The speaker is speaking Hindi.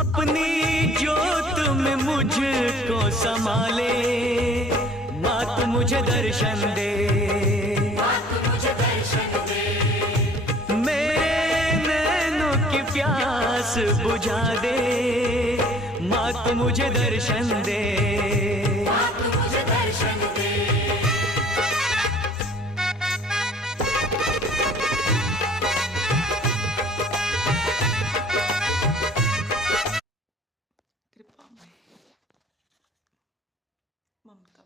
अपनी जोत में मुझको संभाले, माँ तू मुझे दर्शन दे, मेरे नैनों की प्यास बुझा दे, माँ तू मुझे दर्शन दे। कृपा ममता